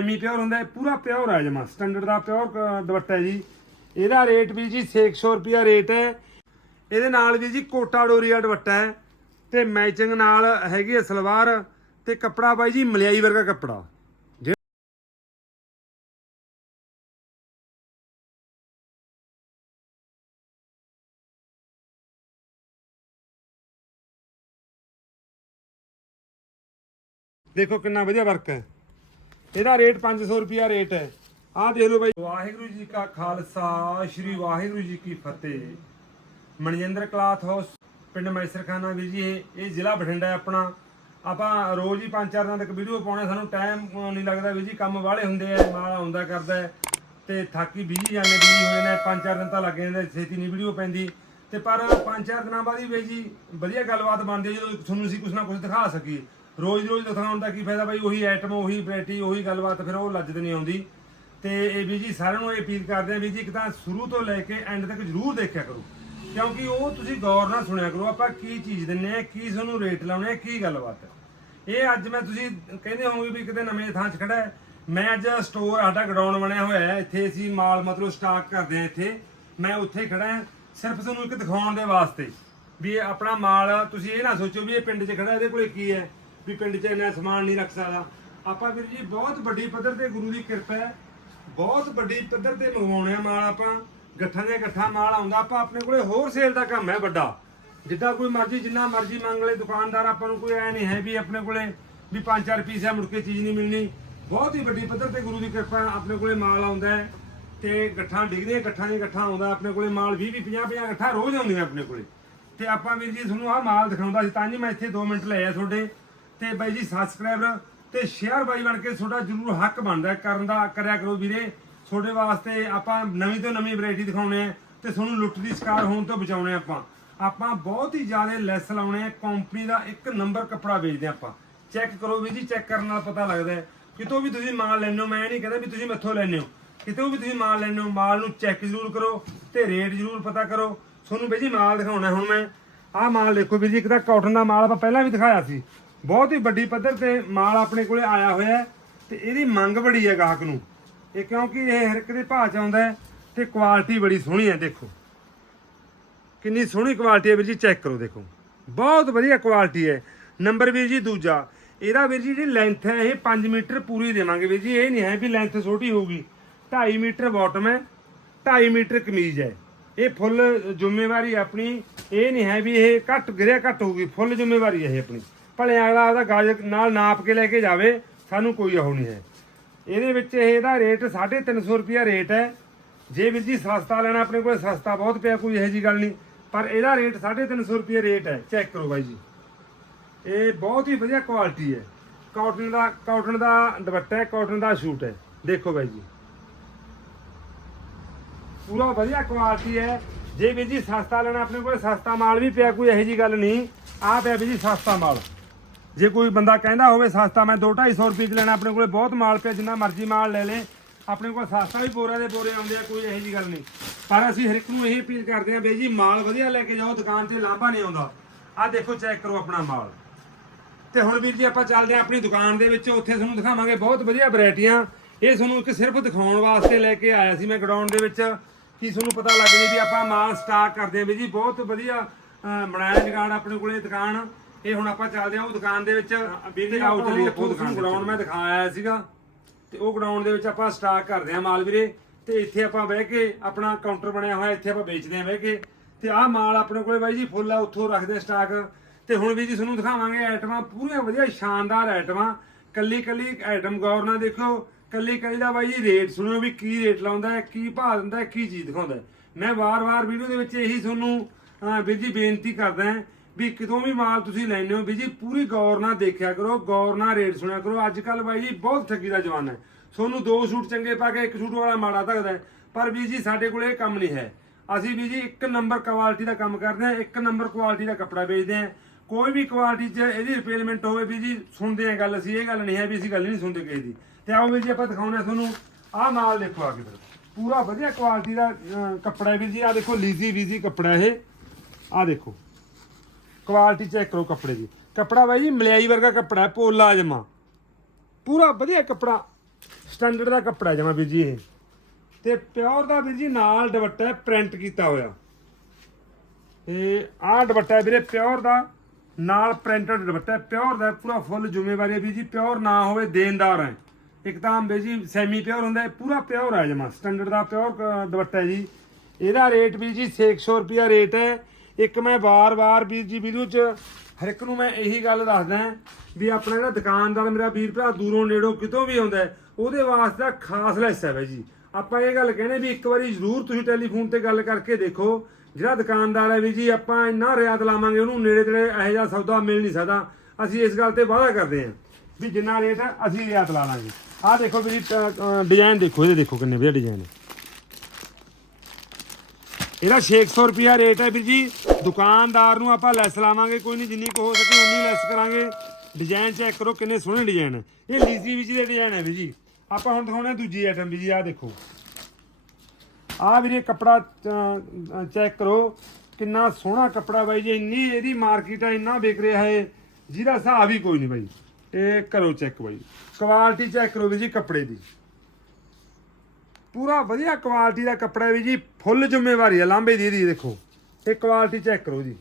Semi pure ਹੁੰਦਾ ਹੈ, ਪੂਰਾ ਪਿਓਰ ਹੈ ਜਮਾ ਸਟੈਂਡਰਡ ਦਾ ਪਿਓਰ ਦੁਪੱਟਾ ਹੈ ਜੀ। ਇਹਦਾ ਰੇਟ ਵੀ ਜੀ 600 ਰੁਪਿਆ ਰੇਟ ਹੈ। ਇਹਦੇ ਨਾਲ ਵੀ ਜੀ ਕੋਟਾ ਡੋਰੀ ਦਾ ਦੁਪੱਟਾ ਹੈ ਤੇ ਮੈਚਿੰਗ ਨਾਲ ਹੈਗੀ ਹੈ ਸਲਵਾਰ ਤੇ ਕੱਪੜਾ ਬਾਈ ਜੀ ਮਲਿਆਈ ਵਰਗਾ ਕੱਪੜਾ। ਦੇਖੋ ਕਿੰਨਾ ਵਧੀਆ ਵਰਕ ਹੈ। ਇਹਦਾ ਰੇਟ 500 ਰੁਪਿਆ ਰੇਟ ਹੈ। ਆਹ ਦੇਖ ਲਓ ਬਾਈ। ਵਾਹਿਗੁਰੂ ਜੀ ਕਾ ਖਾਲਸਾ, ਸ੍ਰੀ ਵਾਹਿਗੁਰੂ ਜੀ ਕੀ ਫਤਿਹ। ਮਨਜਿੰਦਰ ਕਲਾਥ ਹਾਊਸ, ਪਿੰਡ ਮੈਸਰਖਾਨਾ ਵੀ ਜੀ, ਇਹ ਇਹ ਜ਼ਿਲ੍ਹਾ ਬਠਿੰਡਾ ਆਪਣਾ। ਆਪਾਂ ਰੋਜ਼ ਹੀ ਪੰਜ ਚਾਰ ਦਿਨਾਂ ਤੱਕ ਵੀਡੀਓ ਪਾਉਣੇ, ਸਾਨੂੰ ਟਾਈਮ ਨਹੀਂ ਲੱਗਦਾ ਵੀ ਜੀ, ਕੰਮ ਵਾਲੇ ਹੁੰਦੇ ਆ, ਮਾਲ ਆਉਂਦਾ ਕਰਦਾ ਹੈ। ਤੇ ਥਾਕੀ ਬਿਜ਼ੀ ਜਾਂਦੇ, ਬਿਜ਼ੀ ਹੋਏ ਨੇ, ਪੰਜ ਚਾਰ ਦਿਨ ਤਾਂ ਲੱਗ ਜਾਂਦੇ, ਛੇਤੀ ਨਹੀਂ ਵੀਡੀਓ ਪੈਂਦੀ। ਤੇ ਪਰ ਪੰਜ ਚਾਰ ਦਿਨਾਂ ਬਾਅਦ ਹੀ ਵੀ ਜੀ, ਵਧੀਆ ਗੱਲਬਾਤ ਬਣਦੀ ਹੈ, ਜਦੋਂ ਤੁਹਾਨੂੰ ਅਸੀਂ ਕੁਝ ਨਾ ਕੁਝ ਦਿਖਾ ਸਕੀਏ। ਰੋਜ਼ ਰੋਜ਼ ਦਿਖਾਉਣ ਦਾ ਕੀ ਫਾਇਦਾ ਬਾਈ, ਉਹੀ ਆਈਟਮ ਉਹੀ ਵੈਰਾਈਟੀ ਉਹੀ ਗੱਲਬਾਤ ਫਿਰ ਉਹ ਲੱਜਦ ਨਹੀਂ ਆਉਂਦੀ। ਤੇ ਇਹ ਵੀ ਜੀ ਸਾਰਿਆਂ ਨੂੰ ਇਹ ਅਪੀਲ ਕਰਦੇ ਆ ਵੀ ਜੀ ਇੱਕ ਤਾਂ ਸ਼ੁਰੂ ਤੋਂ ਲੈ ਕੇ ਐਂਡ ਤੱਕ ਜ਼ਰੂਰ ਦੇਖਿਆ ਕਰੋ। ਕਿਉਂਕਿ ਉਹ ਤੁਸੀਂ ਗੌਰ ਨਾਲ ਸੁਣਿਆ ਕਰੋ, ਆਪਾਂ ਕੀ ਚੀਜ਼ ਦਿੰਨੇ ਆ, ਕੀ ਤੁਹਾਨੂੰ ਰੇਟ ਲਾਉਣੇ ਆ, ਕੀ ਗੱਲਬਾਤ ਹੈ ਇਹ ਅੱਜ ਮੈਂ ਤੁਸੀਂ ਕਹਿੰਦੇ ਹੋਵੋਗੇ ਵੀ ਕਿਤੇ ਨਵੇਂ ਥਾਂ 'ਚ ਖੜਾ ਮੈਂ ਅੱਜ ਸਟੋਰ ਸਾਡਾ ਗਰਾਊਂਡ ਬਣਿਆ ਹੋਇਆ ਹੈ, ਇੱਥੇ ਅਸੀਂ ਮਾਲ ਮਤਲਬ ਸਟਾਕ ਕਰਦੇ ਹਾਂ ਇੱਥੇ। ਮੈਂ ਉੱਥੇ ਖੜਾ ਸਿਰਫ ਤੁਹਾਨੂੰ ਇੱਕ ਦਿਖਾਉਣ ਦੇ ਵਾਸਤੇ ਵੀ ਇਹ ਆਪਣਾ ਮਾਲ ਤੁਸੀਂ ਇਹ ਨਾ ਸੋਚੋ ਵੀ ਇਹ ਪਿੰਡ 'ਚ ਖੜਾ, ਇਹਦੇ ਕੋਲੇ ਕੀ ਹੈ? ਵੀ ਪਿੰਡ 'ਚ ਇੰਨਾ ਸਮਾਨ ਨਹੀਂ ਰੱਖ ਸਕਦਾ। ਆਪਾਂ ਵੀਰ ਜੀ ਬਹੁਤ ਵੱਡੀ ਪੱਧਰ ਤੇ ਗੁਰੂ ਦੀ ਕਿਰਪਾ ਹੈ। ਬਹੁਤ ਵੱਡੀ ਪੱਧਰ ਤੇ ਮੰਗਵਾਉਣੇ ਮਾਲ ਆਪਾਂ। ਗੱਠਾਂ ਦੇ ਗੱਠਾ ਮਾਲ ਆਉਂਦਾ। ਆਪਾਂ ਆਪਣੇ ਕੋਲੇ ਹੋਰ ਸੇਲ ਦਾ ਕੰਮ ਹੈ ਵੱਡਾ। ਜਿੱਦਾਂ ਕੋਈ ਮਰਜ਼ੀ, ਜਿੰਨਾ ਮਰਜ਼ੀ ਮੰਗ ਲੈ ਦੁਕਾਨਦਾਰ ਆਪਾਂ ਨੂੰ ਕੋਈ ਐ ਨਹੀਂ ਹੈ ਵੀ ਆਪਣੇ ਕੋਲੇ ਵੀ ਪੰਜ ਚਾਰ ਪੀਸ ਹੈ, ਮੁੜ ਕੇ ਚੀਜ਼ ਨਹੀਂ ਮਿਲਣੀ। ਬਹੁਤ ਹੀ ਵੱਡੀ ਪੱਧਰ ਤੇ ਗੁਰੂ ਦੀ ਕਿਰਪਾ ਆਪਣੇ ਕੋਲੇ ਮਾਲ ਆਉਂਦਾ ਹੈ। ਤੇ ਗੱਠਾਂ ਡਿੱਗਦੀਆਂ, ਗੱਠਾਂ ਦੀ ਗੱਠਾਂ ਆਉਂਦਾ। ਆਪਣੇ ਕੋਲੇ ਮਾਲ 20 20 50 50 ਗੱਠਾਂ ਰੋਜ਼ ਆਉਂਦੀਆਂ ਆਪਣੇ ਕੋਲੇ। ਤੇ ਆਪਾਂ ਵੀਰ ਜੀ ਤੁਹਾਨੂੰ ਆਹ ਮਾਲ ਦਿਖਾਉਂਦਾ ਸੀ, ਤਾਂ ਜੀ ਮੈਂ ਇੱਥੇ 2 ਮਿੰਟ ਲਏ ਆ ਤੁਹਾਡੇ। ਤੇ ਬਾਈ ਜੀ ਸਬਸਕ੍ਰਾਈਬਰ ਤੇ ਸ਼ੇਅਰ ਬਾਈ ਬਣ ਕੇ ਤੁਹਾਡਾ ਜ਼ਰੂਰ ਹੱਕ ਬਣਦਾ ਕਰਨ ਦਾ, ਕਰਿਆ ਕਰੋ ਵੀਰੇ। ਤੁਹਾਡੇ ਵਾਸਤੇ ਆਪਾਂ ਨਵੀਂ ਤੋਂ ਨਵੀਂ ਵੈਰਾਈਟੀ ਦਿਖਾਉਣੇ ਆ ਤੇ ਤੁਹਾਨੂੰ ਲੁੱਟ ਦੀ ਸ਼ਿਕਾਰ ਹੋਣ ਤੋਂ ਬਚਾਉਣੇ ਆਪਾਂ। ਆਪਾਂ ਬਹੁਤ ਹੀ ਜ਼ਿਆਦਾ ਲੈਸ ਲਾਉਣੇ ਆ। ਕੰਪਨੀ ਦਾ ਇੱਕ ਨੰਬਰ ਕੱਪੜਾ ਵੇਚਦੇ ਆਪਾਂ। ਚੈੱਕ ਕਰੋ ਵੀ ਜੀ ਚੈੱਕ ਕਰਨ ਨਾਲ ਪਤਾ ਲੱਗਦਾ ਹੈ। ਕਿਤੋਂ ਵੀ ਤੁਸੀਂ ਮਾਲ ਲੈਣੇ ਹੋ, ਮੈਂ ਨਹੀਂ ਕਹਿੰਦਾ ਵੀ ਤੁਸੀਂ ਮੈਥੋਂ ਲੈਣੇ ਹੋ। ਕਿਤੋਂ ਵੀ ਤੁਸੀਂ ਮਾਲ ਲੈਣੇ ਹੋ, ਮਾਲ ਨੂੰ ਚੈੱਕ ਜ਼ਰੂਰ ਕਰੋ ਤੇ ਰੇਟ ਜ਼ਰੂਰ ਪਤਾ ਕਰੋ। ਤੁਹਾਨੂੰ ਬਈ ਜੀ ਮਾਲ ਦਿਖਾਉਣਾ ਹੁਣ ਮੈਂ। ਆਹ ਮਾਲ ਦੇਖੋ ਵੀ ਜੀ, ਇੱਕ ਤਾਂ ਕਾਟਨ ਦਾ ਮਾਲ ਆਪਾਂ ਪਹਿਲਾਂ ਵੀ ਦਿਖਾਇਆ ਸੀ। ਬਹੁਤ ਹੀ ਵੱਡੀ ਪੱਧਰ ਤੇ ਮਾਲ ਆਪਣੇ ਕੋਲੇ ਆਇਆ ਹੋਇਆ ਹੈ ਤੇ ਇਹਦੀ ਮੰਗ ਬੜੀ ਹੈ ਗਾਹਕ ਨੂੰ। ਇਹ ਕਿਉਂਕਿ ਇਹ ਹਰ ਇੱਕ ਦੇ ਭਾਅ ਚ ਆਉਂਦਾ ਹੈ ਤੇ ਕੁਆਲਿਟੀ ਬੜੀ ਸੋਹਣੀ ਹੈ, ਦੇਖੋ। ਕਿੰਨੀ ਸੋਹਣੀ ਕੁਆਲਿਟੀ ਹੈ ਵੀਰ ਜੀ ਚੈੱਕ ਕਰੋ, ਦੇਖੋ। ਬਹੁਤ ਵਧੀਆ ਕੁਆਲਿਟੀ ਹੈ। ਨੰਬਰ ਵੀਰ ਜੀ ਦੂਜਾ, ਇਹਦਾ ਵੀਰ ਜੀ, ਜਿਹੜੀ ਲੈਂਥ ਹੈ, ਇਹ 5 ਮੀਟਰ ਪੂਰੀ ਦੇਵਾਂਗੇ ਵੀਰ ਜੀ। ਇਹ ਨਹੀਂ ਹੈ ਵੀ ਲੈਂਥ ਛੋਟੀ ਹੋਊਗੀ। 2.5 ਮੀਟਰ ਬਾਟਮ ਹੈ 2.5 ਮੀਟਰ ਕਮੀਜ਼ ਹੈ। ਇਹ ਫੁੱਲ ਜ਼ਿੰਮੇਵਾਰੀ ਆਪਣੀ, ਇਹ ਨਹੀਂ ਹੈ ਵੀ ਇਹ ਘੱਟ, ਗਿਰਿਆ ਘੱਟ ਹੋਊਗੀ। ਫੁੱਲ ਜ਼ਿੰਮੇਵਾਰੀ ਹੈ ਇਹ ਆਪਣੀ। ਭਲੇ ਅਗਲਾ ਆਪਦਾ ਗਾਜ ਨਾਲ ਨਾਪ ਕੇ ਲੈ ਕੇ ਜਾਵੇ, ਸਾਨੂੰ ਕੋਈ ਉਹ ਨਹੀਂ ਹੈ। ਇਹਦੇ ਵਿੱਚ ਇਹਦਾ ਰੇਟ 350 ਰੁਪਿਆ ਰੇਟ ਹੈ। ਜੇ ਵੀਰ ਜੀ ਸਸਤਾ ਲੈਣਾ, ਆਪਣੇ ਕੋਲ ਸਸਤਾ ਬਹੁਤ ਪਿਆ, ਕੋਈ ਇਹੋ ਜੀ ਗੱਲ ਨਹੀਂ। ਪਰ ਇਹਦਾ ਰੇਟ 350 ਰੁਪਿਆ ਰੇਟ ਹੈ। ਚੈੱਕ ਕਰੋ ਬਾਈ ਜੀ। ਇਹ ਬਹੁਤ ਹੀ ਵਧੀਆ ਕੁਆਲਿਟੀ ਹੈ। ਕਾਟਨ ਦਾ ਕਾਟਨ ਦਾ ਦੁਪੱਟਾ ਹੈ, ਕਾਟਨ ਦਾ ਸ਼ੂਟ ਹੈ। ਦੇਖੋ ਬਾਈ ਜੀ। ਪੂਰਾ ਵਧੀਆ ਕੁਆਲਿਟੀ ਹੈ। ਜੇ ਵੀਰ ਜੀ ਸਸਤਾ ਲੈਣਾ, ਆਪਣੇ ਕੋਲ ਸਸਤਾ ਮਾਲ ਵੀ ਪਿਆ, ਕੋਈ ਇਹੋ ਜੀ ਗੱਲ ਨਹੀਂ। ਆਹ ਪਿਆ ਵੀਰ ਜੀ ਸਸਤਾ ਮਾਲ। ਜੇ ਕੋਈ ਬੰਦਾ ਕਹਿੰਦਾ ਹੋਵੇ ਸਸਤਾ, ਮੈਂ 2-250 ਰੁਪਏ ਚ ਲੈਣਾ, ਆਪਣੇ ਕੋਲੇ ਬਹੁਤ ਮਾਲ ਪਿਆ, ਜਿੰਨਾ ਮਰਜ਼ੀ ਮਾਲ ਲੈ ਲੇ। ਆਪਣੇ ਕੋਲ ਸਸਤਾ ਵੀ ਬੋਰਿਆਂ ਦੇ ਬੋਰੇ ਆਉਂਦੇ ਆ, ਕੋਈ ਇਹੋ ਜੀ ਗੱਲ ਨਹੀਂ। ਪਰ ਅਸੀਂ ਹਰ ਇੱਕ ਨੂੰ ਇਹ ਅਪੀਲ ਕਰਦੇ ਆ ਬਈ ਜੀ, ਮਾਲ ਵਧੀਆ ਲੈ ਕੇ ਜਾਓ, ਦੁਕਾਨ ਤੇ ਲਾਂਭਾ ਨਹੀਂ ਆਉਂਦਾ। ਆਹ ਦੇਖੋ, ਚੈੱਕ ਕਰੋ ਆਪਣਾ ਮਾਲ। ਤੇ ਹੁਣ ਵੀਰ ਜੀ, ਆਪਾਂ ਚੱਲਦੇ ਆ ਆਪਣੀ ਦੁਕਾਨ ਦੇ ਵਿੱਚ। ਉੱਥੇ ਤੁਹਾਨੂੰ ਦਿਖਾਵਾਂਗੇ ਬਹੁਤ ਵਧੀਆ ਵੈਰਾਈਟੀਆਂ। ਇਹ ਤੁਹਾਨੂੰ ਇੱਕ ਸਿਰਫ ਦਿਖਾਉਣ ਵਾਸਤੇ ਲੈ ਕੇ ਆਇਆ ਸੀ ਮੈਂ ਗਰਾਊਂਡ ਦੇ ਵਿੱਚ। ਕਿ ਤੁਹਾਨੂੰ ਪਤਾ ਲੱਗ ਜੇ ਵੀ ਆਪਾਂ ਮਾਲ ਸਟਾਕ ਕਰਦੇ ਆ ਵੀ ਜੀ, ਬਹੁਤ ਵਧੀਆ ਬਣਾਇਆ ਜਗਾੜ ਆਪਣੇ ਕੋਲੇ, ਦੁਕਾਨ। ਇਹ ਹੁਣ ਆਪਾਂ ਚੱਲਦੇ ਆ ਉਹ ਦੁਕਾਨ ਦੇ ਵਿੱਚ ਵੀਰ ਜੀ ਚਲੀਏ ਉਹ ਦੁਕਾਨ ਗਰਾਊਂਡ ਮੈਂ ਦਿਖਾਇਆ ਸੀਗਾ। ਤੇ ਉਹ ਗਰਾਊਂਡ ਦੇ ਵਿੱਚ ਆਪਾਂ ਸਟਾਕ ਕਰਦੇ ਆ ਮਾਲ ਵੀਰੇ। ਤੇ ਇੱਥੇ ਆਪਾਂ ਬਹਿ ਕੇ ਆਪਣਾ ਕਾਊਂਟਰ ਬਣਿਆ ਹੋਇਆ ਇੱਥੇ ਆਪਾਂ ਵੇਚਦੇ ਆ ਬਹਿ ਕੇ। ਤੇ ਆਹ ਮਾਲ ਆਪਣੇ ਕੋਲੇ ਬਾਈ ਜੀ ਫੁੱਲ ਆ ਉੱਥੋਂ ਰੱਖਦੇ ਆ ਸਟਾਕ ਤੇ ਹੁਣ ਵੀ ਜੀ ਤੁਹਾਨੂੰ ਦਿਖਾਵਾਂਗੇ ਆਈਟਮਾਂ ਪੂਰੀਆਂ ਵਧੀਆ ਸ਼ਾਨਦਾਰ ਆਈਟਮਾਂ ਕੱਲੀ ਕੱਲੀ ਆਈਟਮ ਗੌਰ ਨਾਲ ਦੇਖੋ ਕੱਲੀ ਕੱਲੀ ਦਾ ਬਾਈ ਜੀ ਰੇਟ ਸੁਣਿਓ ਵੀ ਕੀ ਰੇਟ ਲਾਉਂਦਾ ਹੈ ਕੀ ਭਾਅ ਦਿੰਦਾ ਹੈ ਕੀ ਚੀਜ਼ ਦਿਖਾਉਂਦਾ। ਮੈਂ ਵਾਰ-ਵਾਰ ਵੀਡੀਓ ਦੇ ਵਿੱਚ ਇਹੀ ਤੁਹਾਨੂੰ ਵੀਰ ਜੀ ਬੇਨਤੀ ਕਰਦਾ ਹਾਂ ਵੀ ਕਿਤੋਂ ਵੀ ਮਾਲ ਤੁਸੀਂ ਲੈਣੇ ਹੋ, ਵੀ ਜੀ ਪੂਰੀ ਗੌਰ ਨਾਲ ਦੇਖਿਆ ਕਰੋ, ਗੌਰ ਨਾਲ ਰੇਟ ਸੁਣਿਆ ਕਰੋ। ਅੱਜ ਕੱਲ ਬਾਈ ਜੀ ਬਹੁਤ ਠੱਗੀ ਦਾ ਜ਼ਮਾਨਾ ਹੈ। ਤੁਹਾਨੂੰ ਦੋ ਸੂਟ ਚੰਗੇ ਪਾ ਕੇ ਇੱਕ ਸੂਟ ਵਾਲਾ ਮਾੜਾ ਧੱਕਦਾ ਪਰ ਵੀਰ ਜੀ ਸਾਡੇ ਕੋਲ ਇਹ ਕੰਮ ਨਹੀਂ ਹੈ। ਅਸੀਂ ਵੀ ਜੀ ਇੱਕ ਨੰਬਰ ਕੁਆਲਿਟੀ ਦਾ ਕੰਮ ਕਰਦੇ ਹਾਂ, ਇੱਕ ਨੰਬਰ ਕੁਆਲਿਟੀ ਦਾ ਕੱਪੜਾ ਵੇਚਦੇ ਹਾਂ। ਕੋਈ ਵੀ ਕੁਆਲਿਟੀ 'ਚ ਇਹਦੀ ਰਿਪੇਅਰਮੈਂਟ ਹੋਵੇ ਵੀ ਜੀ, ਸੁਣਦੇ ਆ ਗੱਲ ਅਸੀਂ, ਇਹ ਗੱਲ ਨਹੀਂ ਹੈ ਵੀ ਅਸੀਂ ਗੱਲ ਨਹੀਂ ਸੁਣਦੇ ਕਿਸੇ ਦੀ। ਤੇ ਆਓ ਵੀ ਜੀ ਆਪਾਂ ਦਿਖਾਉਣਾ ਤੁਹਾਨੂੰ, ਆਹ ਮਾਲ ਦੇਖੋ ਆ ਕੇ ਫਿਰ। ਪੂਰਾ ਵਧੀਆ ਕੁਆਲਿਟੀ ਦਾ ਕੱਪੜਾ ਹੈ ਵੀਰ ਜੀ, ਆਹ ਦੇਖੋ ਲੀਜ਼ੀ ਵੀਜ਼ੀ ਕੱਪੜਾ ਇਹ। ਆਹ ਦੇਖੋ। ਕੁਆਲਿਟੀ ਚੈੱਕ ਕਰੋ ਕੱਪੜੇ ਦੀ। ਕੱਪੜਾ ਬਾਈ ਜੀ ਮਲਿਆਈ ਵਰਗਾ ਕੱਪੜਾ ਹੈ, ਪੋਲਾ ਜਮਾ। ਪੂਰਾ ਵਧੀਆ ਕੱਪੜਾ ਸਟੈਂਡਰਡ ਦਾ ਕੱਪੜਾ ਜਮਾ ਵੀਰ ਜੀ ਇਹ। ਤੇ ਪਿਓਰ ਦਾ ਵੀਰ ਜੀ ਨਾਲ ਦੁਪੱਟਾ ਪ੍ਰਿੰਟ ਕੀਤਾ ਹੋਇਆ। ਇਹ ਆਹ ਦੁਪੱਟਾ ਵੀਰੇ ਪਿਓਰ ਦਾ, ਨਾਲ ਪ੍ਰਿੰਟਡ ਦੁਪੱਟਾ ਪਿਓਰ ਦਾ, ਪੂਰਾ ਫੁੱਲ ਜ਼ਿੰਮੇਵਾਰੀ ਹੈ ਵੀਰ ਜੀ ਪਿਓਰ ਨਾ ਹੋਵੇ ਦੇਣਦਾਰ ਹੈ। ਇੱਕ ਤਾਂ ਵੀਰ ਜੀ ਸੈਮੀ ਪਿਓਰ ਹੁੰਦਾ ਪੂਰਾ ਪਿਓਰ ਹੈ ਜਮਾ ਸਟੈਂਡਰਡ ਦਾ ਪਿਓਰ ਦੁਪੱਟਾ ਜੀ। ਇਹਦਾ ਰੇਟ ਵੀਰ ਜੀ 600 ਰੁਪਿਆ ਰੇਟ ਹੈ। ਇੱਕ ਮੈਂ ਵਾਰ-ਵਾਰ ਵੀਰ ਜੀ ਵੀਡੀਓ 'ਚ ਹਰ ਇੱਕ ਨੂੰ ਮੈਂ ਇਹੀ ਗੱਲ ਦੱਸਦਾ ਵੀ ਆਪਣਾ ਜਿਹੜਾ ਦੁਕਾਨਦਾਰ ਮੇਰਾ ਵੀਰ ਭਰਾ ਦੂਰੋਂ ਨੇੜੋਂ ਕਿਤੋਂ ਵੀ ਆਉਂਦਾ ਉਹਦੇ ਵਾਸਤੇ ਖਾਸ ਲੈਸ ਹੈ ਬਾਈ ਜੀ। ਆਪਾਂ ਇਹ ਗੱਲ ਕਹਿੰਦੇ ਵੀ ਇੱਕ ਵਾਰੀ ਜ਼ਰੂਰ ਤੁਸੀਂ ਟੈਲੀਫੋਨ ਤੇ ਗੱਲ ਕਰਕੇ ਦੇਖੋ, ਜਿਹੜਾ ਦੁਕਾਨਦਾਰ ਹੈ ਵੀ ਜੀ, ਆਪਾਂ ਇੰਨਾ ਰਿਆਤ ਲਾਵਾਂਗੇ, ਉਹਨੂੰ ਨੇੜੇ ਤੇੜੇ ਇਹੋ ਜਿਹਾ ਸੌਦਾ ਮਿਲ ਨਹੀਂ ਸਕਦਾ। ਅਸੀਂ ਇਸ ਗੱਲ ਤੇ ਵਾਅਦਾ ਕਰਦੇ ਹਾਂ ਵੀ ਜਿੰਨਾ ਰੇਟ ਹੈ, ਅਸੀਂ ਰਿਆਤ ਲਾ ਲਾਂਗੇ। ਆਹ ਦੇਖੋ ਵੀ ਜੀ ਡਿਜ਼ਾਈਨ ਦੇਖੋ ਇਹਦੇ ਦੇਖੋ ਕਿੰਨੇ ਵਧੀਆ ਡਿਜ਼ਾਈਨ ਹੈ ਇਹਦਾ 600 ਰੁਪਿਆ ਰੇਟ ਹੈ ਵੀਰ ਜੀ। ਦੁਕਾਨਦਾਰ ਨੂੰ ਆਪਾਂ ਲੈਸ ਲਾਵਾਂਗੇ, ਕੋਈ ਨਹੀਂ ਜਿੰਨੀ ਕੁ ਹੋ ਸਕੇ ਉਨੀ ਲੈਸ ਕਰਾਂਗੇ। ਡਿਜ਼ਾਈਨ ਚੈੱਕ ਕਰੋ, ਕਿੰਨੇ ਸੋਹਣੇ ਡਿਜ਼ਾਈਨ ਹੈ। ਇਹ ਲੀਜ਼ੀ ਵਿੱਚ ਦੇ ਡਿਜ਼ਾਈਨ ਹੈ ਵੀਰ ਜੀ। ਆਪਾਂ ਹੁਣ ਦਿਖਾਉਣੇ ਦੂਜੀ ਆਈਟਮ ਵੀ ਜੀ, ਆਹ ਦੇਖੋ। ਆਹ ਵੀਰੇ ਕੱਪੜਾ ਚੈੱਕ ਕਰੋ, ਕਿੰਨਾ ਸੋਹਣਾ ਕੱਪੜਾ ਬਾਈ ਜੀ। ਇੰਨੀ ਇਹਦੀ ਮਾਰਕੀਟ ਹੈ ਇੰਨਾ ਵਿਕ ਰਿਹਾ ਹੈ। ਜਿਹਦਾ ਹਿਸਾਬ ਹੀ ਕੋਈ ਨਹੀਂ ਬਾਈ। ਇਹ ਕਰੋ ਚੈੱਕ ਬਾਈ। ਕੁਆਲਿਟੀ ਚੈੱਕ ਕਰੋ ਵੀਰ ਜੀ ਕੱਪੜੇ ਦੀ। ਪੂਰਾ ਵਧੀਆ ਕੁਆਲਿਟੀ ਦਾ ਕੱਪੜਾ ਹੈ ਵੀ ਜੀ, ਫੁੱਲ ਜ਼ਿੰਮੇਵਾਰੀ ਆ ਲਾਂਬੇ ਦੀ, ਇਹਦੀ ਦੇਖੋ। ਇਹ ਕੁਆਲਿਟੀ ਚੈੱਕ ਕਰੋ ਜੀ।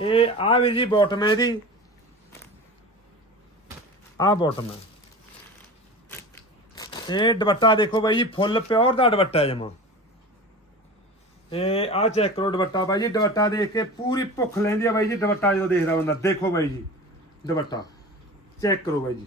ਇਹ ਆ ਵੀ ਜੀ ਬਾਟਮ ਹੈ ਇਹਦੀ। ਆ ਬਾਟਮ ਹੈ। ਇਹ ਦੁਪੱਟਾ ਦੇਖੋ ਬਾਈ ਜੀ, ਫੁੱਲ ਪਿਓਰ ਦਾ ਦੁਪੱਟਾ ਜਮਾ। ਇਹ ਆ ਚੈੱਕ ਕਰੋ ਦੁਪੱਟਾ ਬਾਈ ਜੀ, ਦੁਪੱਟਾ ਦੇਖ ਕੇ ਪੂਰੀ ਭੁੱਖ ਲੈਂਦੀ ਆ ਬਾਈ ਜੀ, ਦੁਪੱਟਾ ਜਦੋਂ ਦੇਖਦਾ ਬੰਦਾ, ਦੇਖੋ ਬਾਈ ਜੀ, ਦੁਪੱਟਾ। ਚੈੱਕ ਕਰੋ ਬਾਈ ਜੀ।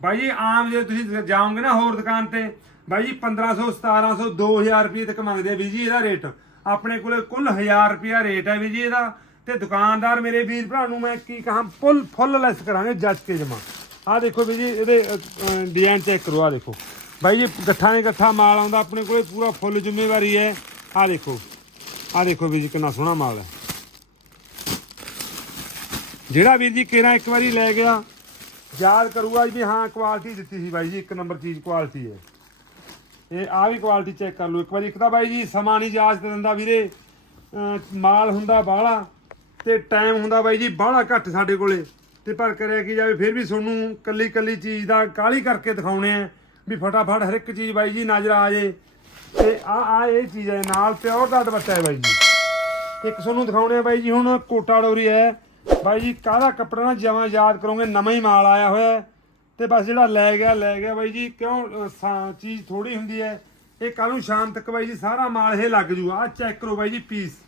ਬਾਈ ਜੀ, ਆਮ ਜੇ ਤੁਸੀਂ ਜਾਓਗੇ ਨਾ ਹੋਰ ਦੁਕਾਨ ਤੇ ਬਾਈ ਜੀ 1500 1700 2000 ਰੁਪਏ ਤੱਕ ਮੰਗਦੇ ਆ ਵੀ ਜੀ ਇਹਦਾ ਰੇਟ। ਆਪਣੇ ਕੋਲੇ ਕੁੱਲ 1000 ਰੁਪਿਆ ਰੇਟ ਹੈ ਵੀ ਜੀ ਇਹਦਾ। ਤੇ ਦੁਕਾਨਦਾਰ ਮੇਰੇ ਵੀਰ ਭਰਾ ਨੂੰ ਮੈਂ ਕੀ ਕਹਾਂ, ਫੁੱਲ ਫੁੱਲ ਲੈਸ ਕਰਾਂਗੇ, ਜੱਜ ਕੇ ਜਮਾ। ਆਹ ਦੇਖੋ ਵੀ ਜੀ, ਇਹਦੇ ਡਿਜ਼ਾਈਨ ਚੈੱਕ ਕਰੋ, ਆਹ ਦੇਖੋ। ਬਾਈ ਜੀ, ਗੱਠਾਂ ਨੇ ਗੱਠਾ ਮਾਲ ਆਉਂਦਾ, ਆਪਣੇ ਕੋਲੇ ਪੂਰਾ ਫੁੱਲ ਜ਼ਿੰਮੇਵਾਰੀ ਹੈ। ਆਹ ਦੇਖੋ ਆਹ ਦੇਖੋ ਵੀ ਜੀ, ਕਿੰਨਾ ਸੋਹਣਾ ਮਾਲ ਹੈ। ਜਿਹੜਾ ਵੀਰ ਜੀ ਕੇਰਾ ਇੱਕ ਵਾਰੀ ਲੈ ਗਿਆ, ਯਾਦ ਕਰੂਗਾ ਵੀ ਹਾਂ ਕੁਆਲਿਟੀ ਦਿੱਤੀ ਸੀ ਬਾਈ ਜੀ, ਇੱਕ ਨੰਬਰ ਚੀਜ਼ ਕੁਆਲਿਟੀ ਹੈ। ਇਹ ਆ ਵੀ ਕੁਆਲਿਟੀ ਚੈੱਕ ਕਰ ਲਓ। ਇੱਕ ਵਾਰੀ ਇੱਕ ਤਾਂ ਬਾਈ ਜੀ, ਸਮਾਂ ਨਹੀਂ ਇਜਾਜ਼ਤ ਦਿੰਦਾ ਵੀਰੇ। ਮਾਲ ਹੁੰਦਾ ਬਾਹਲਾ ਤੇ ਟਾਈਮ ਹੁੰਦਾ ਬਾਈ ਜੀ, ਬਾਹਲਾ ਘੱਟ ਸਾਡੇ ਕੋਲੇ। ਤੇ ਪਰ ਕਰਿਆ ਕੀ ਜਾਵੇ, ਫਿਰ ਵੀ ਤੁਹਾਨੂੰ ਕੱਲੀ ਕੱਲੀ ਚੀਜ਼ ਦਾ ਕਾਲੀ ਕਰਕੇ ਦਿਖਾਉਣੇ ਆ ਵੀ ਫਟਾਫਟ ਹਰ ਇੱਕ ਚੀਜ਼ ਬਾਈ ਜੀ ਨਜ਼ਰ ਆ ਜੇ। ਤੇ ਆ ਆ ਇਹ ਚੀਜ਼ ਹੈ, ਨਾਲ ਪਿਓਰ ਦਾ ਦੁਪੱਟਾ ਹੈ ਬਾਈ ਜੀ। ਇੱਕ ਤੁਹਾਨੂੰ ਦਿਖਾਉਣੇ ਆ ਬਾਈ ਜੀ, ਹੁਣ ਕੋਟਾ ਡੋਰੀ ਹੈ। ਬਾਈ ਜੀ, ਕਾਹਦਾ ਕੱਪੜਾ ਨਾ ਜਮਾਂ ਯਾਦ ਕਰੋਗੇ, ਨਵਾਂ ਹੀ ਮਾਲ ਆਇਆ ਹੋਇਆ ਤੇ ਬਸ ਜਿਹੜਾ ਲੈ ਗਿਆ ਲੈ ਗਿਆ ਬਾਈ ਜੀ ਕਿਉਂ ਅਹ, ਸਾ- ਚੀਜ਼ ਥੋੜੀ ਹੁੰਦੀ ਹੈ। ਇਹ ਕੱਲ ਨੂੰ ਸ਼ਾਮ ਤੱਕ ਬਾਈ ਜੀ ਸਾਰਾ ਮਾਲ ਇਹ ਲੱਗ ਜੂਗਾ। ਆ ਚੈੱਕ ਕਰੋ ਬਾਈ ਜੀ ਪੀਸ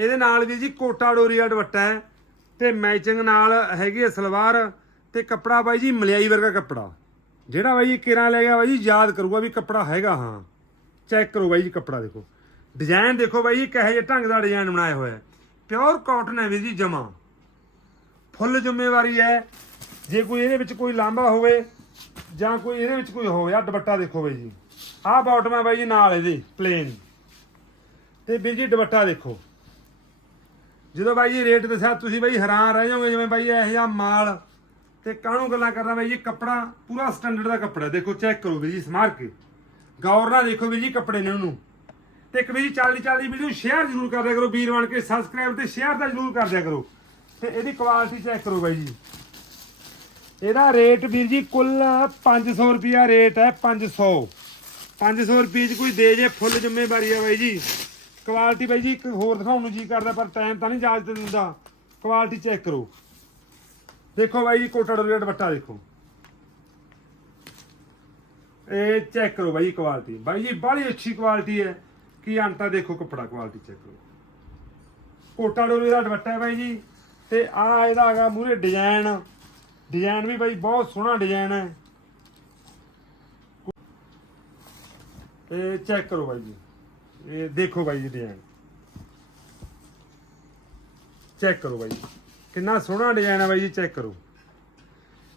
ਇਹਦੇ ਨਾਲ ਵੀ ਜੀ ਕੋਟਾ ਡੋਰੀ ਦਾ ਦੁਪੱਟਾ ਹੈ ਤੇ ਮੈਚਿੰਗ ਨਾਲ ਹੈਗੀ ਹੈ ਸਲਵਾਰ ਤੇ ਕੱਪੜਾ ਬਾਈ ਜੀ ਮਲਿਆਈ ਵਰਗਾ ਕੱਪੜਾ। ਜਿਹੜਾ ਬਾਈ ਜੀ ਕਿਰਾਂ ਲੈ ਗਿਆ ਬਾਈ ਜੀ ਯਾਦ ਕਰੂਗਾ ਵੀ ਕੱਪੜਾ ਹੈਗਾ ਹਾਂ। ਚੈੱਕ ਕਰੋ ਬਾਈ ਜੀ ਕੱਪੜਾ ਦੇਖੋ। ਡਿਜ਼ਾਈਨ ਦੇਖੋ ਬਾਈ ਜੀ ਕਿਹੋ ਜਿਹੇ ਢੰਗ ਦਾ ਡਿਜ਼ਾਈਨ ਬਣਾਇਆ ਹੋਇਆ ਹੈ। ਪਿਓਰ ਕਾਟਨ ਹੈ ਵੀ ਜੀ ਜਮਾ। ਫੁੱਲ ਜ਼ਿੰਮੇਵਾਰੀ ਹੈ। ਜੇ ਕੋਈ ਇਹਦੇ ਵਿੱਚ ਕੋਈ ਲਾਂਬਾ ਹੋਵੇ ਜਾਂ ਕੋਈ ਇਹਦੇ ਵਿੱਚ ਕੋਈ ਹੋਵੇ ਆ ਦੁਪੱਟਾ ਦੇਖੋ ਬਾਈ ਜੀ। ਆਹ ਬਾਟਮ ਹੈ ਬਾਈ ਜੀ ਨਾਲ ਇਹਦੇ ਪਲੇਨ ਤੇ ਵੀਰ ਜੀ ਦੁਪੱਟਾ ਦੇਖੋ। ਜਦੋਂ ਬਾਈ ਜੀ ਰੇਟ ਦੱਸਿਆ, ਤੁਸੀਂ ਬਾਈ ਹੈਰਾਨ ਰਹਿ ਜਾਓਗੇ ਜਿਵੇਂ ਬਾਈ ਇਹ ਜਿਹਾ ਮਾਲ ਤੇ ਕਾਹਨੂੰ ਗੱਲਾਂ ਕਰਦਾ ਬਾਈ ਜੀ? ਕੱਪੜਾ ਪੂਰਾ ਸਟੈਂਡਰਡ ਦਾ ਕੱਪੜਾ, ਦੇਖੋ ਚੈੱਕ ਕਰੋ ਵੀਰ ਜੀ ਸਮਾਰ ਕੇ। ਗੌਰ ਨਾਲ ਦੇਖੋ ਵੀਰ ਜੀ ਕੱਪੜੇ ਨੇ ਉਹਨੂੰ। ਤੇ ਇੱਕ ਵੀਰ ਜੀ 40 40 ਵੀਡੀਓ ਸ਼ੇਅਰ ਜ਼ਰੂਰ ਕਰ ਦਿਆ ਕਰੋ, ਵੀਰ ਬਣ ਕੇ ਸਬਸਕ੍ਰਾਈਬ ਤੇ ਸ਼ੇਅਰ ਤਾਂ ਜ਼ਰੂਰ ਕਰ ਦਿਆ ਕਰੋ। ਤੇ ਇਹਦੀ ਕੁਆਲਿਟੀ ਚੈੱਕ ਕਰੋ ਬਾਈ ਜੀ। ਇਹਦਾ ਰੇਟ ਵੀਰ ਜੀ ਕੁੱਲ 500 ਰੁਪਿਆ ਰੇਟ ਹੈ 500 500 ਰੁਪਏ ਚ ਕੋਈ ਦੇ ਜੇ ਫੁੱਲ ਜ਼ਿੰਮੇਵਾਰੀ ਆ ਬਾਈ ਜੀ। ਕੁਆਲਿਟੀ ਬਾਈ ਜੀ ਇੱਕ ਹੋਰ ਦਿਖਾਉਣ ਨੂੰ ਜੀ ਕਰਦਾ, ਪਰ ਟਾਈਮ ਤਾਂ ਨਹੀਂ ਇਜਾਜ਼ਤ ਦਿੰਦਾ ਕੁਆਲਿਟੀ ਚੈੱਕ ਕਰੋ। ਦੇਖੋ ਬਾਈ ਜੀ ਕੋਟਾ ਡੋਰੀ ਦਾ ਦੁਪੱਟਾ ਦੇਖੋ। ਇਹ ਚੈੱਕ ਕਰੋ ਬਾਈ ਕੁਆਲਿਟੀ ਬਾਈ ਜੀ ਬੜੀ ਅੱਛੀ ਕੁਆਲਿਟੀ ਹੈ। ਕੀ ਅੰਤਾ ਦੇਖੋ ਕੱਪੜਾ ਕੁਆਲਿਟੀ ਚੈੱਕ ਕਰੋ। ਕੋਟਾ ਡੋਰੀ ਦਾ ਦੁਪੱਟਾ ਹੈ ਬਾਈ ਜੀ। ਤੇ ਆ ਇਹਦਾ ਹੈਗਾ ਮੂਰੇ ਡਿਜ਼ਾਈਨ ਡਿਜ਼ਾਈਨ ਵੀ ਬਾਈ ਬਹੁਤ ਸੋਹਣਾ ਡਿਜ਼ਾਈਨ ਹੈ। ਇਹ ਚੈੱਕ ਕਰੋ ਬਾਈ ਜੀ। ਇਹ ਦੇਖੋ ਬਾਈ ਜੀ ਡਿਜ਼ਾਈਨ ਚੈੱਕ ਕਰੋ ਬਾਈ ਕਿੰਨਾ ਸੋਹਣਾ ਡਿਜ਼ਾਈਨ ਹੈ ਬਾਈ ਜੀ ਚੈੱਕ ਕਰੋ।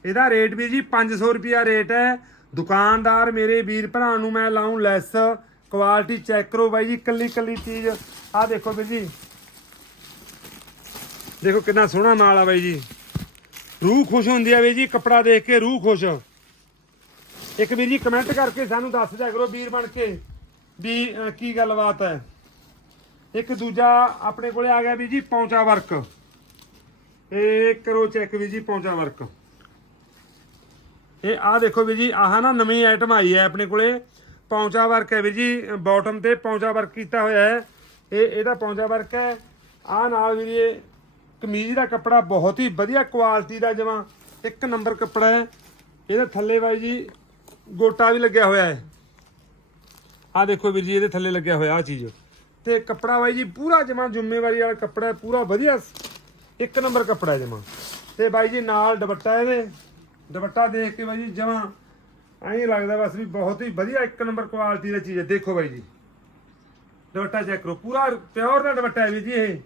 ਇਹਦਾ ਰੇਟ ਵੀ ਜੀ 500 ਰੁਪਿਆ ਰੇਟ ਹੈ। ਦੁਕਾਨਦਾਰ ਮੇਰੇ ਵੀਰ ਭਰਾ ਨੂੰ ਮੈਂ ਲਾਉਂ ਲੈਸ। ਕੁਆਲਿਟੀ ਚੈੱਕ ਕਰੋ ਬਾਈ ਜੀ, ਕੱਲੀ ਕੱਲੀ ਚੀਜ਼। ਆਹ ਦੇਖੋ ਵੀਰ ਜੀ। ਦੇਖੋ ਕਿੰਨਾ ਸੋਹਣਾ ਮਾਲ ਆ ਬਾਈ ਜੀ। ਰੂਹ ਖੁਸ਼ ਹੁੰਦੀ ਆ ਵੀਰ ਜੀ, ਕੱਪੜਾ ਦੇਖ ਕੇ ਰੂਹ ਖੁਸ਼। ਇੱਕ ਵੀਰ ਜੀ ਕਮੈਂਟ ਕਰਕੇ ਸਾਨੂੰ ਦੱਸ ਦਿਆ ਕਰੋ ਵੀਰ ਬਣ ਕੇ ਵੀ ਕੀ ਗੱਲਬਾਤ ਹੈ। ਇੱਕ ਦੂਜਾ ਆਪਣੇ ਕੋਲੇ ਆ ਗਿਆ ਵੀਰ ਜੀ ਪੌਂਚਾ ਵਰਕ। ਇਹ ਕਰੋ ਚੈੱਕ ਵੀਰ ਜੀ ਪੌਂਚਾ ਵਰਕ। ਇਹ ਆ ਦੇਖੋ ਵੀਰ ਜੀ, ਆਹ ਨਾ ਨਵੀਂ ਆਈਟਮ ਆਈ ਹੈ ਆਪਣੇ ਕੋਲੇ। ਪੌਂਚਾ ਵਰਕ ਹੈ ਵੀਰ ਜੀ ਬਾਟਮ ਤੇ ਪੌਂਚਾ ਵਰਕ ਕੀਤਾ ਹੋਇਆ ਹੈ। ਇਹ, ਇਹਦਾ ਪੌਂਚਾ ਵਰਕ ਹੈ। ਆ ਨਾਲ ਵੀਰ ਜੀ ਇਹ ਕਮੀਜ਼ ਦਾ ਕੱਪੜਾ ਬਹੁਤ ਹੀ ਵਧੀਆ ਕੁਆਲਿਟੀ ਦਾ ਜਮਾ। ਇੱਕ ਨੰਬਰ ਕੱਪੜਾ ਹੈ। ਇਹਦੇ ਥੱਲੇ ਬਾਈ ਜੀ ਗੋਟਾ ਵੀ ਲੱਗਿਆ ਹੋਇਆ ਹੈ। ਆ ਦੇਖੋ ਵੀਰ ਜੀ, ਇਹਦੇ ਥੱਲੇ ਲੱਗਿਆ ਹੋਇਆ ਆ ਚੀਜ਼। ਤੇ ਕੱਪੜਾ ਬਾਈ ਜੀ ਪੂਰਾ ਜਮਾ ਜ਼ਿੰਮੇਵਾਰੀ ਵਾਲਾ ਕੱਪੜਾ ਹੈ, ਪੂਰਾ ਵਧੀਆ। ਇੱਕ ਨੰਬਰ ਕੱਪੜਾ ਹੈ ਜਮਾ। ਤੇ ਬਾਈ ਜੀ ਨਾਲ ਦੁਪੱਟਾ ਇਹਦੇ। ਦੁਪੱਟਾ ਦੇਖ ਕੇ ਬਾਈ ਜੀ ਜਮਾ ਐਂ ਲੱਗਦਾ ਬਸ ਵੀ ਬਹੁਤ ਹੀ ਵਧੀਆ ਇੱਕ ਨੰਬਰ ਕੁਆਲਿਟੀ ਦੀ ਚੀਜ਼ ਹੈ। ਦੇਖੋ ਬਾਈ ਜੀ। ਦੁਪੱਟਾ ਚੈੱਕ ਕਰੋ। ਪੂਰਾ ਪਿਓਰ ਦਾ ਦੁਪੱਟਾ ਹੈ ਵੀਰ ਜੀ ਇਹ।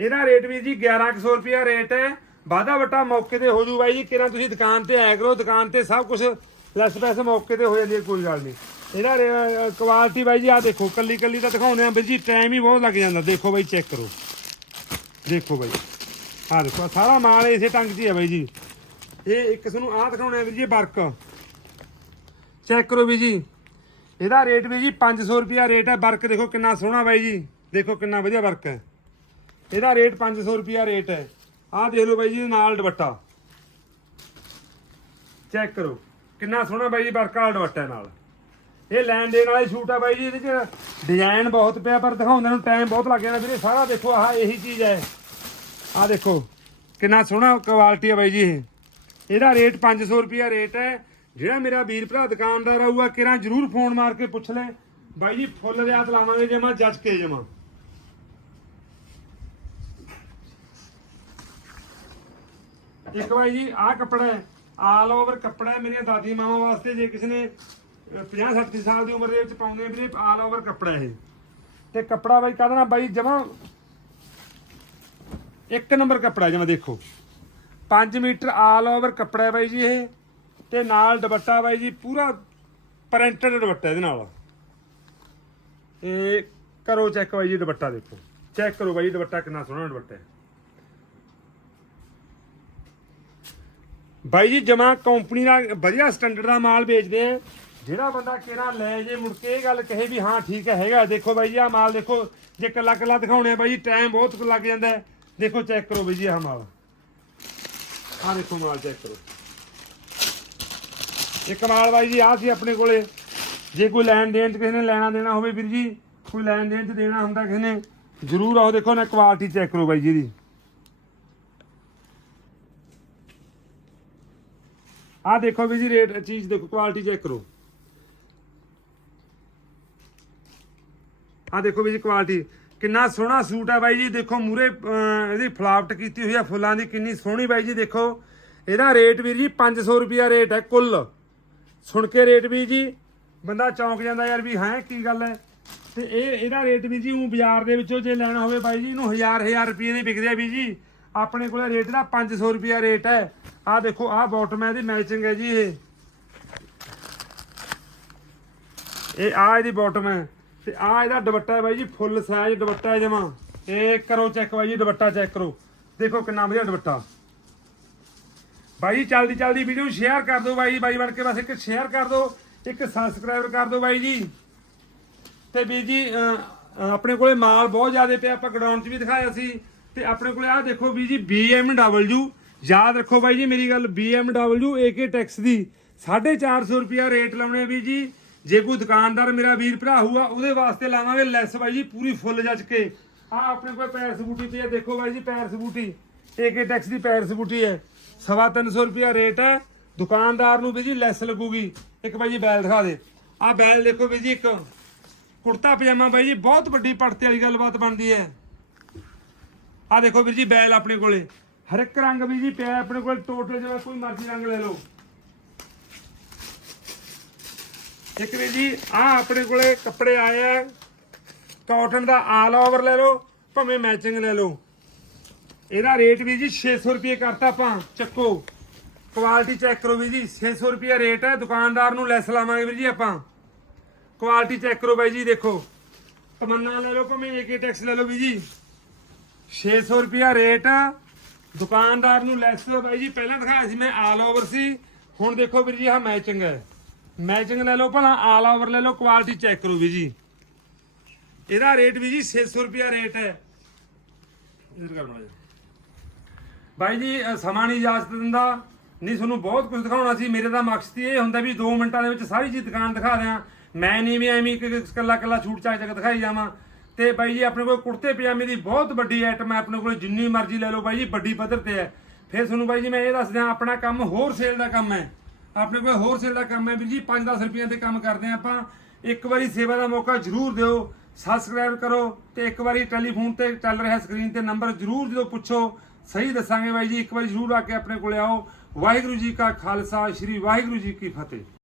ਇਹਦਾ ਰੇਟ ਵੀ ਜੀ 1100 ਰੁਪਿਆ ਰੇਟ ਹੈ। ਵਾਧਾ ਵਟਾ ਮੌਕੇ ਤੇ ਹੋ ਜੂ ਬਾਈ ਜੀ। ਕਿਰਾਂ ਤੁਸੀਂ ਦੁਕਾਨ ਤੇ ਆਇਆ ਕਰੋ, ਦੁਕਾਨ ਤੇ ਸਭ ਕੁਝ ਲੈਸ ਪੈਸੇ ਮੌਕੇ ਤੇ ਹੋ ਜਾਂਦੀ ਹੈ, ਕੋਈ ਗੱਲ ਨਹੀਂ। ਇਹਦਾ ਕੁਆਲਿਟੀ ਬਾਈ ਜੀ ਆ ਦੇਖੋ, ਕੱਲੀ ਕੱਲੀ ਤਾਂ ਦਿਖਾਉਂਦੇ ਆ ਵੀਰ ਜੀ ਟਾਈਮ ਹੀ ਬਹੁਤ ਲੱਗ ਜਾਂਦਾ। ਦੇਖੋ ਬਾਈ ਚੈੱਕ ਕਰੋ। ਦੇਖੋ ਬਾਈ। ਆ ਦੇਖੋ ਸਾਰਾ ਮਾਲ ਇਸੇ ਟੰਗ 'ਚ ਹੀ ਹੈ ਬਾਈ ਜੀ। ਇਹ ਇੱਕ ਤੁਹਾਨੂੰ ਆਹ ਦਿਖਾਉਣੇ ਆ ਵੀਰ ਜੀ, ਵਰਕ। ਚੈੱਕ ਕਰੋ ਵੀ ਜੀ। ਇਹਦਾ ਰੇਟ ਵੀ ਜੀ 500 ਰੁਪਿਆ ਰੇਟ ਹੈ। ਵਰਕ ਦੇਖੋ ਕਿੰਨਾ ਸੋਹਣਾ ਬਾਈ ਜੀ। ਦੇਖੋ ਕਿੰਨਾ ਵਧੀਆ ਵਰਕ ਹੈ। ਇਹਦਾ ਰੇਟ 500 ਰੁਪਿਆ ਰੇਟ ਹੈ। ਆਹ ਦੇਖ ਲਓ ਬਾਈ ਜੀ ਨਾਲ ਦੁਪੱਟਾ। ਚੈੱਕ ਕਰੋ, ਕਿੰਨਾ ਸੋਹਣਾ ਬਾਈ ਜੀ, ਵਰਕ ਵਾਲਾ ਦੁਪੱਟਾ ਨਾਲ। ਇਹ ਲੈਣ ਦੇਣ ਵਾਲੇ ਸ਼ੂਟ ਆ ਬਾਈ ਜੀ, ਇਹਦੇ ਚ ਡਿਜ਼ਾਈਨ ਬਹੁਤ ਪਿਆ, ਪਰ ਦਿਖਾਉਂਦੇ ਨੂੰ ਟਾਈਮ ਬਹੁਤ ਲੱਗ ਜਾਂਦਾ ਵੀਰੇ। ਸਾਰਾ ਦੇਖੋ, ਆਹ ਇਹੀ ਚੀਜ਼ ਹੈ। ਆਹ ਦੇਖੋ, ਕਿੰਨਾ ਸੋਹਣਾ ਕੁਆਲਿਟੀ ਹੈ ਬਾਈ ਜੀ ਇਹ। ਇਹਦਾ ਰੇਟ 500 ਰੁਪਿਆ ਰੇਟ ਹੈ। ਜਿਹੜਾ ਮੇਰਾ ਵੀਰ ਭਰਾ ਦੁਕਾਨਦਾਰ ਆਊਗਾ ਕਿਰਾਂ ਜਰੂਰ ਫੋਨ ਮਾਰ ਕੇ ਪੁੱਛ ਲੈ। ਬਾਈ ਜੀ, ਫੁੱਲ ਰਿਆਤ ਲਾਵਾਂਗੇ ਜਮਾ, ਜੱਜ ਕੇ ਜਮਾ। ਇੱਕ ਬਾਈ ਜੀ, ਆਹ ਕੱਪੜਾ ਹੈ ਆਲ ਓਵਰ ਕੱਪੜਾ ਹੈ ਮੇਰੀਆਂ ਦਾਦੀ ਮਾਵਾਂ ਵਾਸਤੇ, ਜੇ ਕਿਸੇ ਨੇ 50 60 ਸਾਲ ਦੀ ਉਮਰ ਦੇ ਵਿੱਚ ਪਾਉਂਦੇ ਵੀਰੇ ਆਲ ਓਵਰ ਕੱਪੜਾ ਇਹ। ਤੇ ਕੱਪੜਾ ਬਾਈ ਕਹਦਾ ਨਾ ਬਾਈ ਜਮਾ ਇੱਕ ਨੰਬਰ ਕੱਪੜਾ ਜਮਾ ਦੇਖੋ। 5 ਮੀਟਰ ਆਲ ਓਵਰ ਕੱਪੜਾ ਹੈ ਬਾਈ ਜੀ ਇਹ, ਤੇ ਨਾਲ ਦੁਪੱਟਾ ਬਾਈ ਜੀ, ਪੂਰਾ ਪ੍ਰਿੰਟਡ ਦੁਪੱਟਾ ਇਹਦੇ ਨਾਲ। ਇਹ ਕਰੋ ਚੈੱਕ ਬਾਈ ਜੀ ਦੁਪੱਟਾ ਦੇਖੋ। ਚੈੱਕ ਕਰੋ ਬਾਈ ਦੁਪੱਟਾ ਕਿੰਨਾ ਸੋਹਣਾ ਦੁਪੱਟਾ ਹੈ। ਬਾਈ ਜੀ, ਜਮਾ ਕੰਪਨੀ ਦਾ ਵਧੀਆ ਸਟੈਂਡਰਡ ਦਾ ਮਾਲ ਵੇਚਦੇ ਆ। ਜਿਹੜਾ ਬੰਦਾ ਕਿਹੜਾ ਲੈ ਜੇ, ਮੁੜ ਕੇ ਇਹ ਗੱਲ ਕਹੇ ਵੀ ਹਾਂ, ਠੀਕ ਹੈ, ਹੈਗਾ। ਦੇਖੋ ਬਾਈ ਜੀ ਆ ਮਾਲ ਦੇਖੋ, ਜੇ ਕੱਲਾ ਕੱਲਾ ਦਿਖਾਉਣੇ ਆ ਬਾਈ ਜੀ ਟਾਈਮ ਬਹੁਤ ਲੱਗ ਜਾਂਦਾ ਦੇਖੋ ਚੈੱਕ ਕਰੋ ਬਾਈ ਜੀ, ਆਹ ਮਾਲ। ਆਹ ਦੇਖੋ ਮਾਲ ਚੈੱਕ ਕਰੋ। ਇੱਕ ਮਾਲ ਬਾਈ ਜੀ ਆ ਸੀ ਆਪਣੇ ਕੋਲੇ। ਜੇ ਕੋਈ ਲੈਣ ਦੇਣ ਚ ਕਿਸੇ ਨੇ ਲੈਣਾ ਦੇਣਾ ਹੋਵੇ ਵੀਰ ਜੀ, ਕੋਈ ਲੈਣ ਦੇਣ ਚ ਦੇਣਾ ਹੁੰਦਾ ਕਿਸੇ ਨੇ, ਜਰੂਰ ਆਓ ਦੇਖੋ ਨਾ ਕੁਆਲਿਟੀ ਚੈੱਕ ਕਰੋ ਬਾਈ ਜੀ ਦੀ। ਆ ਦੇਖੋ ਵੀ ਜੀ ਰੇਟ, ਚੀਜ਼ ਦੇਖੋ ਕੁਆਲਿਟੀ ਚੈੱਕ ਕਰੋ। ਆ ਦੇਖੋ ਵੀ ਜੀ ਕੁਆਲਿਟੀ ਕਿੰਨਾ ਸੋਹਣਾ ਸੂਟ ਹੈ ਬਾਈ ਜੀ, ਦੇਖੋ ਮੂਰੇ ਇਹਦੀ ਫਲਾਵਟ ਕੀਤੀ ਹੋਈ ਹੈ ਫੁੱਲਾਂ ਦੀ ਕਿੰਨੀ ਸੋਹਣੀ ਬਾਈ ਜੀ, ਦੇਖੋ। ਇਹਦਾ ਰੇਟ ਵੀਰ ਜੀ 500 ਰੁਪਿਆ ਰੇਟ ਹੈ ਕੁੱਲ। ਸੁਣ ਕੇ ਰੇਟ ਵੀ ਜੀ, ਬੰਦਾ ਚੌਂਕ ਜਾਂਦਾ ਯਾਰ ਵੀ ਹੈ, ਕੀ ਗੱਲ ਹੈ? ਤੇ ਇਹ, ਇਹਦਾ ਰੇਟ ਵੀ ਜੀ ਉਹ ਬਾਜ਼ਾਰ ਦੇ ਵਿੱਚੋਂ ਜੇ ਲੈਣਾ ਹੋਵੇ ਬਾਈ ਜੀ, ਇਹਨੂੰ ਹਜ਼ਾਰ ਹਜ਼ਾਰ ਰੁਪਏ ਦੇ ਵਿਕਦੇ ਆ ਵੀ ਜੀ। ਆਪਣੇ ਕੋਲੇ ਰੇਟ ਦਾ 500 ਰੁਪਿਆ ਰੇਟ ਹੈ। ਆ ਦੇਖੋ, ਆਹ ਬਾਟਮ ਹੈ, ਇਹਦੀ ਮੈਚਿੰਗ ਹੈ ਜੀ ਇਹ। ਇਹ ਆ ਇਹਦੀ ਬਾਟਮ ਹੈ। ਤੇ ਆ ਇਹਦਾ ਦੁਪੱਟਾ ਹੈ ਬਾਈ ਜੀ ਫੁੱਲ ਸਾਈਜ਼ ਦੁਪੱਟਾ ਹੈ ਜਮਾ। ਇਹ ਕਰੋ ਚੈੱਕ ਬਾਈ ਜੀ, ਦੁਪੱਟਾ ਚੈੱਕ ਕਰੋ। ਦੇਖੋ ਕਿੰਨਾ ਵਧੀਆ ਦੁਪੱਟਾ। ਬਾਈ ਜੀ ਜਲਦੀ ਜਲਦੀ ਵੀਡੀਓ ਸ਼ੇਅਰ ਕਰ ਦਿਓ ਬਾਈ ਬਾਈ ਬਣ ਕੇ ਬਸ ਇੱਕ ਸ਼ੇਅਰ ਕਰ ਦਿਓ, ਇੱਕ ਸਬਸਕ੍ਰਾਈਬ ਕਰ ਦਿਓ ਬਾਈ ਜੀ। ਤੇ ਵੀਰ ਜੀ ਆਪਣੇ ਕੋਲੇ ਮਾਲ ਬਹੁਤ ਜ਼ਿਆਦਾ ਪਿਆ, ਆਪਾਂ ਗਡਾਊਨ 'ਚ ਵੀ ਦਿਖਾਇਆ ਸੀ। ਤੇ ਆਪਣੇ ਕੋਲੇ ਆਹ ਦੇਖੋ ਵੀ ਜੀ BMW ਯਾਦ ਰੱਖੋ ਬਾਈ ਜੀ ਮੇਰੀ ਗੱਲ BMW AK ਟੈਕਸ ਦੀ। 450 ਰੁਪਿਆ ਰੇਟ ਲਾਉਣੇ ਆ ਵੀ ਜੀ। ਜੇ ਕੋਈ ਦੁਕਾਨਦਾਰ ਮੇਰਾ ਵੀਰ ਭਰਾ ਹੋਊਗਾ, ਉਹਦੇ ਵਾਸਤੇ ਲਾਵਾਂਗੇ ਲੈਸ ਬਾਈ ਜੀ, ਪੂਰੀ ਫੁੱਲ ਜੱਜ ਕੇ। ਆ ਆਪਣੇ ਕੋਲ ਪੈਰ ਸਬੂਟੀ ਪਈ ਹੈ ਦੇਖੋ ਬਾਈ ਜੀ ਪੈਰ ਸਬੂਟੀ। AK ਟੈਕਸ ਦੀ ਪੈਰ ਸਬੂਟੀ ਹੈ। ਸਵਾ ਤਿੰਨ ਸੌ ਰੁਪਿਆ ਰੇਟ ਹੈ। ਦੁਕਾਨਦਾਰ ਨੂੰ ਵੀ ਜੀ ਲੈਸ ਲੱਗੂਗੀ। ਇੱਕ ਬਾਈ ਜੀ ਬੈਲ ਦਿਖਾ ਦੇ। ਆ ਬੈਲ ਦੇਖੋ ਵੀ ਜੀ ਇੱਕ ਕੁੜਤਾ ਪਜਾਮਾ ਬਾਈ ਜੀ, ਬਹੁਤ ਵੱਡੀ ਪੜਤੇ ਵਾਲੀ ਗੱਲਬਾਤ ਬਣਦੀ ਹੈ। ਆ ਦੇਖੋ ਵੀਰ ਜੀ, ਬੈਲ ਆਪਣੇ ਕੋਲੇ। ਹਰ ਇੱਕ ਰੰਗ ਵੀ ਜੀ ਪਿਆ ਆਪਣੇ ਕੋਲ ਟੋਟਲ ਜਿਵੇਂ ਕੋਈ ਮਰਜ਼ੀ ਰੰਗ ਲੈ ਲਓ। ਇੱਕ ਵੀਰ ਜੀ, ਆ ਆਪਣੇ ਕੋਲੇ ਕੱਪੜੇ ਆਏ ਆ। ਕਾਟਨ ਦਾ ਆਲ ਓਵਰ ਲੈ ਲਓ, ਭਾਵੇਂ ਮੈਚਿੰਗ ਲੈ ਲਓ। ਇਹਦਾ ਰੇਟ ਵੀ ਜੀ 600 ਰੁਪਏ ਕਰਤਾ ਆਪਾਂ, ਚੱਕੋ। ਕੁਆਲਿਟੀ ਚੈੱਕ ਕਰੋ ਵੀ ਜੀ 600 ਰੁਪਏ ਰੇਟ ਹੈ, ਦੁਕਾਨਦਾਰ ਨੂੰ ਲੈਸ ਲਾਵਾਂਗੇ ਵੀਰ ਜੀ ਆਪਾਂ। ਕੁਆਲਿਟੀ ਚੈੱਕ ਕਰੋ ਬਾਈ ਜੀ, ਦੇਖੋ। ਤਮੰਨਾ ਲੈ ਲਓ, ਭਾਵੇਂ ਏਕੇ ਟੈਕਸ ਲੈ ਲਓ ਵੀ ਜੀ। 600 ਰੁਪਿਆ ਰੇਟ ਦੁਕਾਨਦਾਰ ਨੂੰ ਲੈਸ ਬਾਈ ਜੀ। ਪਹਿਲਾਂ ਦਿਖਾਇਆ ਸੀ ਮੈਂ ਆਲ ਓਵਰ ਸੀ। ਹੁਣ ਦੇਖੋ ਵੀਰ ਜੀ, ਆਹ ਮੈਚਿੰਗ ਹੈ। ਮੈਚਿੰਗ ਲੈ ਲਓ ਭਲਾ ਆਲ ਓਵਰ ਲੈ ਲਓ ਕੁਆਲਿਟੀ ਚੈੱਕ ਕਰੋ ਵੀਰ ਜੀ। ਇਹਦਾ ਰੇਟ ਵੀ ਜੀ 600 ਰੁਪਿਆ ਰੇਟ ਹੈ। ਇਧਰ ਕਰ ਬਣਾ ਬਾਈ ਜੀ ਸਮਾਂ ਨਹੀਂ ਇਜਾਜ਼ਤ ਦਿੰਦਾ। ਨਹੀਂ, ਤੁਹਾਨੂੰ ਬਹੁਤ ਕੁਝ ਦਿਖਾਉਣਾ ਸੀ। ਮੇਰੇ ਦਾ ਮਕਸਦ ਇਹ ਹੁੰਦਾ ਵੀ 2 ਮਿੰਟਾਂ ਦੇ ਵਿੱਚ ਸਾਰੀ ਚੀਜ਼ ਦੁਕਾਨ ਦਿਖਾ ਦਿਆਂ। ਮੈਂ ਨਹੀਂ ਵੀ ਐਵੇਂ ਇੱਕ ਇਕੱਲਾ ਕੱਲਾ ਛੂਟ ਚਾਕ ਚੱਕ ਦਿਖਾਈ ਜਾਵਾਂ। ਤੇ ਬਾਈ ਜੀ, ਆਪਣੇ ਕੋਲ ਕੁੜਤੇ ਪਜਾਮੇ ਦੀ ਬਹੁਤ ਵੱਡੀ ਆਈਟਮ ਹੈ। ਆਪਣੇ ਕੋਲ ਜਿੰਨੀ ਮਰਜ਼ੀ ਲੈ ਲਓ ਬਾਈ ਜੀ, ਵੱਡੀ ਪੱਧਰ ਤੇ ਹੈ। ਫਿਰ ਤੁਹਾਨੂੰ ਬਾਈ ਜੀ, ਮੈਂ ਇਹ ਦੱਸ ਦਿਆਂ ਆਪਣਾ ਕੰਮ ਹੋਰ ਸੇਲ ਦਾ ਕੰਮ ਹੈ। ਆਪਣੇ ਕੋਲ ਹੋਰ ਸੇਲ ਦਾ ਕੰਮ ਹੈ। ਵੀਰ ਜੀ 5-10 ਰੁਪਈਆਂ ਤੇ ਕੰਮ ਕਰਦੇ ਹਾਂ ਆਪਾਂ। ਇੱਕ ਵਾਰੀ ਸੇਵਾ ਦਾ ਮੌਕਾ ਜ਼ਰੂਰ ਦਿਓ। ਸਬਸਕ੍ਰਾਈਬ ਕਰੋ ਤੇ ਇੱਕ ਵਾਰੀ ਟੈਲੀਫੋਨ ਤੇ ਚੱਲ ਰਿਹਾ ਸਕਰੀਨ ਤੇ ਨੰਬਰ ਜ਼ਰੂਰ ਜਦੋਂ ਪੁੱਛੋ, ਸਹੀ ਦੱਸਾਂਗੇ ਬਾਈ ਜੀ। ਇੱਕ ਵਾਰੀ ਜ਼ਰੂਰ ਆ ਕੇ ਆਪਣੇ ਕੋਲ ਆਓ। ਵਾਹਿਗੁਰੂ ਜੀ ਕਾ ਖਾਲਸਾ, ਸ੍ਰੀ ਵਾਹਿਗੁਰੂ ਜੀ ਕੀ ਫਤਿਹ।